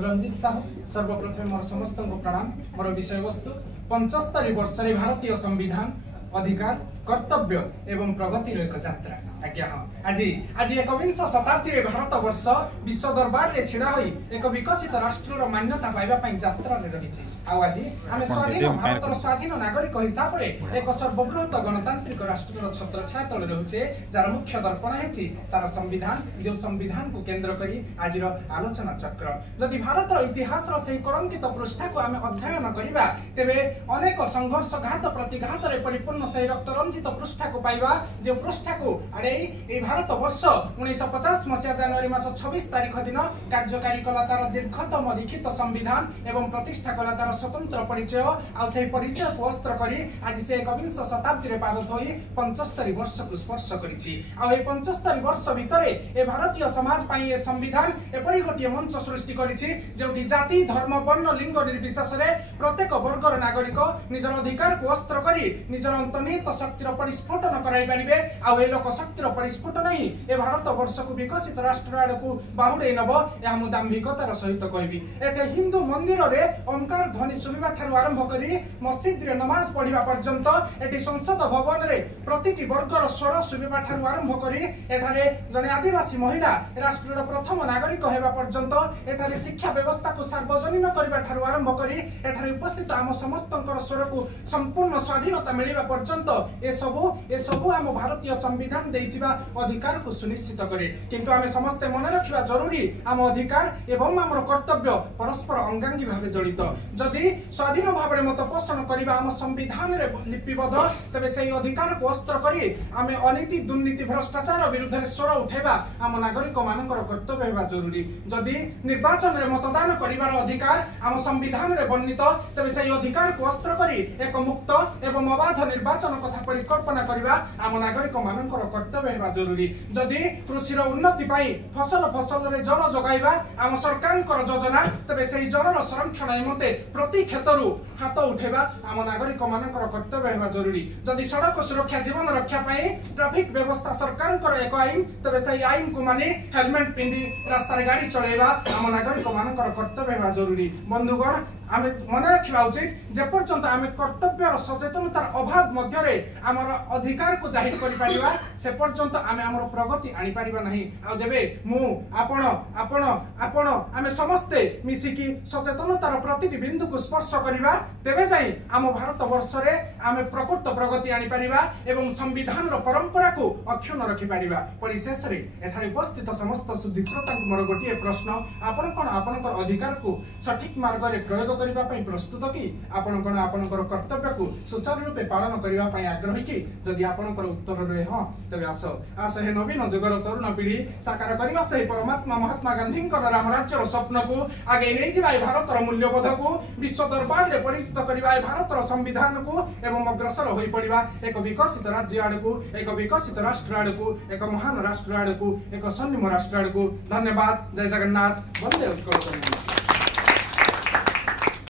रंजित साहू सर्वप्रथम मोर समस्त प्रणाम। मोर विषय वस्तु 75 वर्ष भारतीय संविधान अधिकार कर्तव्य एवं प्रगतिर एक यात्रा। आज्ञा हाँ आज एकविंश शताब्दी रे भारत वर्ष विश्व दरबार रे छिड़ा होई एक विकसित राष्ट्र मान्यता पाइबा पई यात्रा रे रहिछि। आज आमे स्वाधीन भारतर स्वाधीन नागरिक हिसाब रे एक सर्वबृहत गणतांत्रिक राष्ट्र छत्र छाया तले रहुछे, जार मुख्य दर्पण हेछि तार संविधान। जो संविधान को केंद्र करी आजिर आलोचना चक्र। जदि भारतर इतिहास रो सेही कलंकित पृष्ठा को आमे अध्ययन करिबा तेबे अनेक संघर्षघात प्रतिघात रे परिपूर्ण सेही रक्त रंजित पृष्ठा को पाइबा। जो पृष्ठा को आड़े भारत वर्ष 1950 मसीहा जनवरी मास 26 तारिख दिन कार्यकारी कला तार दीर्घतम लिखित संविधान एवं प्रतिष्ठा कला तार स्वतंत्र परिचय आ से परिचय को अस्त्र करी आज से एकविंश शताब्दी रे पाद थोई 75 वर्ष को स्पर्श करिछि। आ 75 वर्ष भितरे ए भारतीय समाज पई ए संविधान एपरि गोटिए मंच सृष्टि करिछि जेउठी जाति धर्म वर्ण लिंग निर्विशेष रे प्रत्येक वर्गर नागरिक निजर अधिकार को अस्त्र करी निजर अंतर्निहित शक्तिर परिस्फोटन कराई परिबे। आ ए लोक शक्तिर परिस्फोटन ही ए भारत वर्ष को विकसित राष्ट्र आडकू बाहुडे नब या मु दाम्भिकतार सहित कहबी। एटे हिंदू मंदिर रे ओंकार ध्वनि सुनिबा ठारू आरंभ करी मस्जिद रे नमाज पढ़िबा पर्यंत एटी संसद भवन रे प्रतिटी वर्गर स्वर सुनिबा ठारू आरंभ करी एठारे जने आदिवासी महिला राष्ट्रर प्रथम नागरिक हेबा पर्यंत एठारे शिक्षा व्यवस्था को सार्वजनीन करबा ठारू आरंभ करी एठारे उपस्थित आम समस्तंकर स्वर को संपूर्ण स्वाधीनता मिलिबा पर्यंत ए सबु आम भारतीय संविधान देइतिबा अधिकार को सुनिश्चित करे। किंतु आमे समस्त मन रखिबा जरूरी आम अधिकार एवं आम कर्तव्य परस्पर अंगांगी भावे जड़ित। जदि स्वाधीन भाव में मत पोषण करबा आम संविधान रे लिपिबद्ध तबे सेही अधिकार को अस्त्र करी आमे अनीति दुर्नीति भ्रष्टाचार विरुद्ध रे स्वर उठेबा आम नागरिक मानकर कर्तव्य हेबा जरूरी। जदि निर्वाचन रे मतदान करिवार अधिकार आम संविधान रे वर्णित तबे सेही अधिकार को अस्त्र करी एक मुक्त एवं अबाध निर्वाचन कथा परिकल्पना करबा आम नागरिक मानकर कर्तव्य हेबा जरूरी। जदि कृषि उन्नति पाई फसल रे जल जोगाइबा आम सरकार योजना तबे सेही जलर संरक्षण निमंते प्रति क्षेत्रु हाथ उठेबा आम नागरिक मानकर कर्तव्य हेबा जरूरी। जदि सड़क सुरक्षा जीवन रक्षा पाई ट्रैफिक व्यवस्था सरकार एक आईन तबे सेही आईन को माने हेलमेट पिंदी रास्ता गाड़ी चलेबा आम नागरिक मानकर कर्तव्य हेबा जरूरी। बंधुगण आमे मन रखिबा उचित जे पर्यंत आमे कर्तव्यर सचेतनतार अभाव मध्य रे आमर अधिकार को जाहिर करि परिबा से पर्यंत आमे आमर प्रगति आनी परिबा नहीं। आ जेबे मु आपण आमे समस्ते मिसिकी सचेतनतार प्रतिटी बिंदु को स्पर्श करिबा तेबे जाई आम भारत वर्ष रे आमे प्रकृत प्रगति आनी परिबा एवं संविधान रो परंपरा को अक्षुण्ण रखि परिबा। परिशेष रे एठारे उपस्थित समस्त सुधी श्रोता को मोर गोटिए प्रश्न आपण कोन आपनकर अधिकार को सठिक मार्ग रे प्रयोग करिबा पई प्रस्तुत कि आपण कोन आपनकर कर्तव्य को सुचारू रूपे पालन करिबा पई आग्रही कि? जदि आपनकर उत्तर रे हां तबे आस हे नवीन जुगर तरुण पीढ़ी साकार करिबा सही परमात्मा महात्मा गांधी राम राज्यर स्वप्न को आगे नहीं जाय भारतर मूल्यबोध को विश्व दरबार रे परिचित करिबा भारतर संविधान को एवं अग्रसर होई पड़िबा एक विकसित राज्य आडकू एक विकसित राष्ट्र आडकू एक महान राष्ट्र आडकू एक स्वर्णिम राष्ट्र आडकू। धन्यवाद। जय जगन्नाथ। वंदे उत्कल।